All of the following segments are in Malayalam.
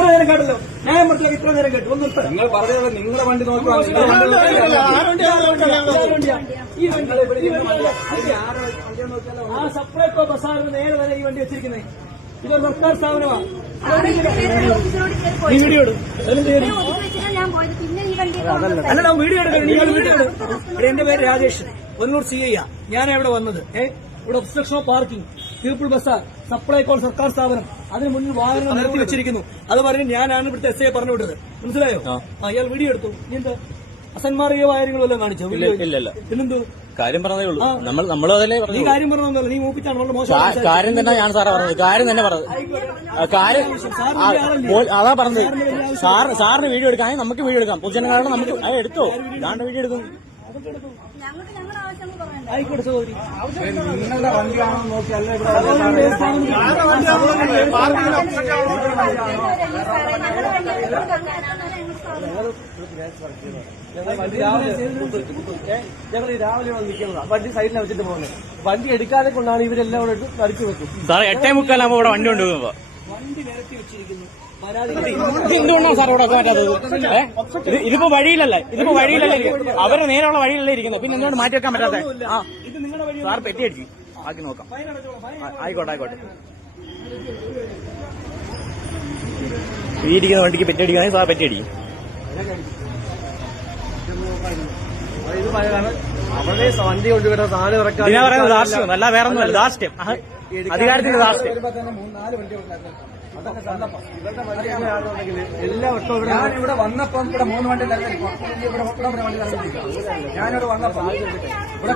ഇത്ര നേരം കേട്ടല്ലോ, ന്യായം പറഞ്ഞാൽ ഇത്ര നേരം കേട്ടു. ഒന്ന് നിങ്ങൾ പറഞ്ഞത് നിങ്ങളുടെ വണ്ടി നോക്കുക. ആ സപ്ലൈകോ ബസാറിന് നേരെ വരെ ഈ വണ്ടി വെച്ചിരിക്കുന്നത്. ഇതൊരു സർക്കാർ സ്ഥാപനമാണ്. നീ വീഡിയോ എടുക്കും. അല്ല, ഞാൻ വീഡിയോ എടുക്കണം. നിങ്ങൾ വീഡിയോ എടുക്കും. എന്റെ പേര് രാജേഷ്, ഒന്നൂർ CI. ഞാനാണ് ഇവിടെ വന്നത്. ഇവിടെ obstruction of parking, people bazaar, Supplyco സർക്കാർ സ്ഥാപനം, അതിന് മുന്നിൽ വാഹനങ്ങൾ നിർത്തി വെച്ചിരിക്കുന്നു. അത് പറഞ്ഞ് ഞാനാണ് ഇവിടുത്തെ SI പറഞ്ഞു വിട്ടത്. മനസ്സിലായോ? അയാൾ വീഡിയോ എടുത്തു. നീ എന്താ അസന്മാർഗീയ കാര്യങ്ങൾ വല്ലതും കാണിച്ചോ? പിന്നെന്ത് കാര്യം പറഞ്ഞതേ ഉള്ളൂ. നമ്മൾ അതല്ലേ നീ കാര്യം പറഞ്ഞതല്ല, നീ മൂപ്പിച്ചാണ് വളരെ മോശം കാര്യം തന്നെ. ഞാൻ സാറാ പറഞ്ഞത്, കാര്യം തന്നെ പറഞ്ഞത്. കാര്യം അതാ പറഞ്ഞത്. സാറിന് വീഡിയോ എടുക്കാം, നമുക്ക് വീഡിയോ എടുക്കാം. പൊതുജനങ്ങളുടെ നമുക്ക് എടുത്തോ, ഞാണ്ട് വീഡിയോ എടുക്കും. ആയിക്കോട്ടെ സഹോദരി, നിങ്ങളുടെ വണ്ടിയാണെന്ന് നോക്കിയല്ല ഇവിടെ ഞങ്ങൾ രാവിലെ നിൽക്കുന്നതാണ്. വണ്ടി സൈഡിലാണ് വെച്ചിട്ട് പോകുന്നത്. വണ്ടി എടുക്കാതെ കൊണ്ടാണ് ഇവരെല്ലാം ഇവിടെ തടിച്ചു വെക്കും. സാറേ 8:45 ഇവിടെ വണ്ടി കൊണ്ടുപോകുമ്പോ വണ്ടി നിരത്തി വെച്ചിരിക്കുന്നു. എന്തുകൊണ്ടാണ് സാർ ഇവിടെ പറ്റാത്തത്? ഇതിപ്പോ വഴിയിലല്ലേ, അവരെ നേരെയുള്ള വഴിയിലല്ലേ ഇരിക്കുന്നത്. പിന്നെ എന്തുകൊണ്ട് മാറ്റി വെക്കാൻ പറ്റാതെ? ഇത് നിങ്ങളുടെ വഴി. സാർ പെറ്റി അടിച്ചു, ആക്കി നോക്കാം. ആയിക്കോട്ടെ. ഈ ഇരിക്കുന്ന വണ്ടിക്ക് പെറ്റി അടിക്കുകയാണെങ്കിൽ സാർ പെറ്റി അടിക്കും. അവരുടെ വണ്ടി കൊണ്ടുവരുന്ന സാധനം ഇറക്കാൻ ഇതിനാ പറയുന്നത് ധാർഷ്ട്യം, അല്ല വേറെ ഒന്നുമല്ല. ധാർഷ്ട്യം, അധികാരത്തിന്റെ ധാർഷ്ട്യം. ഞാനിവിടെ വന്നപ്പം ഇവിടെ 3 വണ്ടി ഞാനിവിടെ വന്നപ്പോ ഇവിടെ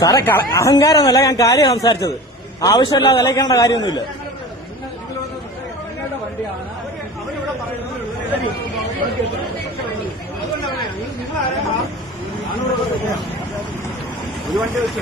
സാറേ അഹങ്കാരമല്ല, ഞാൻ കാര്യം സംസാരിച്ചത്. ആവശ്യമില്ലാതെ നിലയ്ക്കേണ്ട കാര്യമൊന്നുമില്ല. ഒരു വണ്ടി വെച്ചു